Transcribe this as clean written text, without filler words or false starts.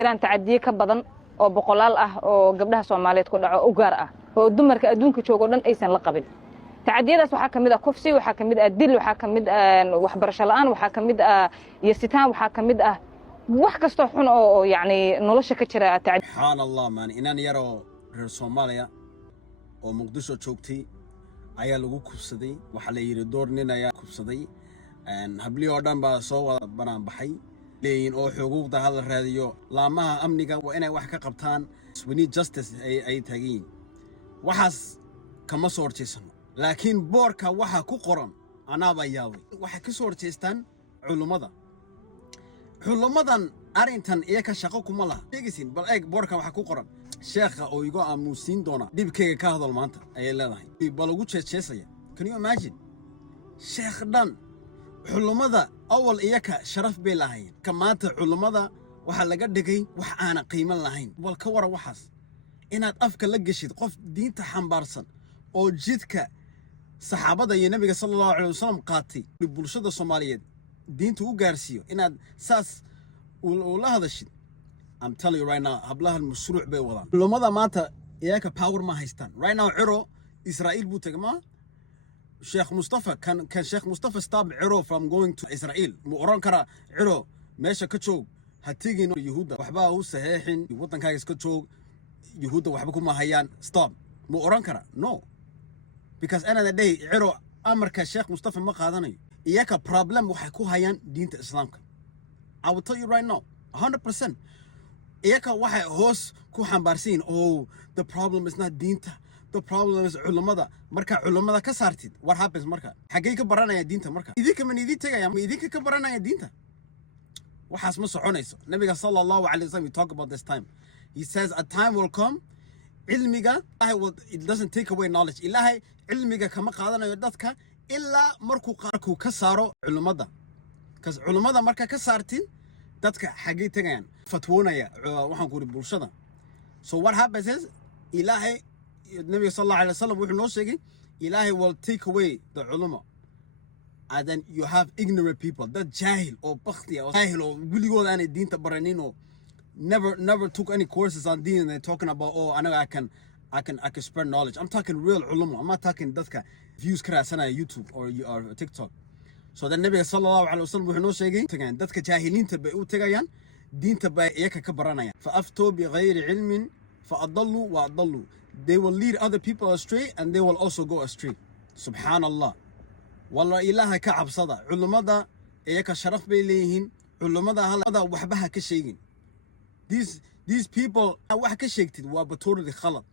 إيران تعدي كبدن أو بقلال أو قبلها سوماليات كل أوجار ودمرك أدونك شوقنا أيسن لقبل تعديات وحكم إذا كفسي وحكم إذا دل وحكم إذا وحبرش الآن وحكم إذا يستان وحكم إذا وحكستو حن أو يعني نلش كتير تعدي سبحان الله مان إنان يرو الصومالية أو مقدسو شوكتي ayaa lagu kubsaday waxa la yiri door nin ayaa kubsaday habli oo dhan baa soo wada banaan baxay leeyin oo xuquuqda hal raadiyo laamaha amniga waa inay wax ka qabtaan we need justice ay tageen waxaas kama soo horjeesano laakiin boorka waxa ku qoran anaaba yaaway waxa ka soo horjeestaan culumadan arintan iyaka shaqo kuma laha tegisin bal eeg boorka waxa ku qoran sheekha oo igu aamuusin doona dibkeyga ka hadal maanta ayay leedahay bal ugu jeesjeesaya can you imagine sheekh dhan culumada awal iyaka sharaf bay lahayn ka maanta culumada waxa laga dhigay wax aan qiimo lahayn wal ka wara waxaas inaad afka la gashid qof diinta xambaarsan oo jidka saxaabada iyo nabiga sallallahu alayhi wasallam qaatay bulshada Soomaaliyeed diintu u gaarsiyo inaad saas u la hadashid I'm telling you right now hablaha mashruuc bay wadaan culumada maanta iyaka power ma haystaan right now ciro Israel buu tagama Sheikh Mustafa kan Sheikh Mustafa stop ciro from going to Israel mu oran kara ciro meesha ka joog ha tigin yahuuda waxba uu saxeexin wadankaaga iska joog yahuuda waxba kuma hayaan stop mu oran kara no because end of the day ciro amarka Sheikh Mustafa ma qaadanayo iyaka problem waxay ku hayaan diinta islaamka I will tell you right now 100% iyaka waxay hoos ku xambaarsiin oh the problem is not diinta the problem is culimada marka culimada ka saartid what happens marka xagee ka baranaya diinta marka idinka man idin tagaya ma idinka ka baranaya diinta waxaas ma soconayso nabiga sallallahu alayhi wasallam we talk about this time he says a time will come ilmiga it doesn't take away knowledge ilaahay ilmiga kama qaadanayo dadka illa markuu ka saaro culimada kas culimada marka ka saartin dadka xagee tagayaan fatwoonaya waxaan ku ri bulshada so what happens is ilaahay nabi sallallahu alayhi wasallam wuxuu noo sheegay ilaahay will take away the ulama and then you have ignorant people that jahil or bakhtiya or jahil or wiligood aan diinta baranin or never took any courses on deen and they're talking about oh I know I can spread knowledge. I'm talking real ulama. I'm not talking dadka views karaasana YouTube or TikTok. So then Nabi sallallahu alayhi wasallam wuxuu noo sheegay tagaan dadka jaahiliinta bay u tagayaan diinta bay iyaka ka baranayaan fa aftu bi ghayri ilmin fa adallu wa adallu they will lead other people astray and they will also go astray subhanallah wallahi ilaha ka cabsada culimada iyaka sharaf bay leeyihiin culimada halada waxba ha ka sheegin these people wax ka sheegtid waa batoorid khalad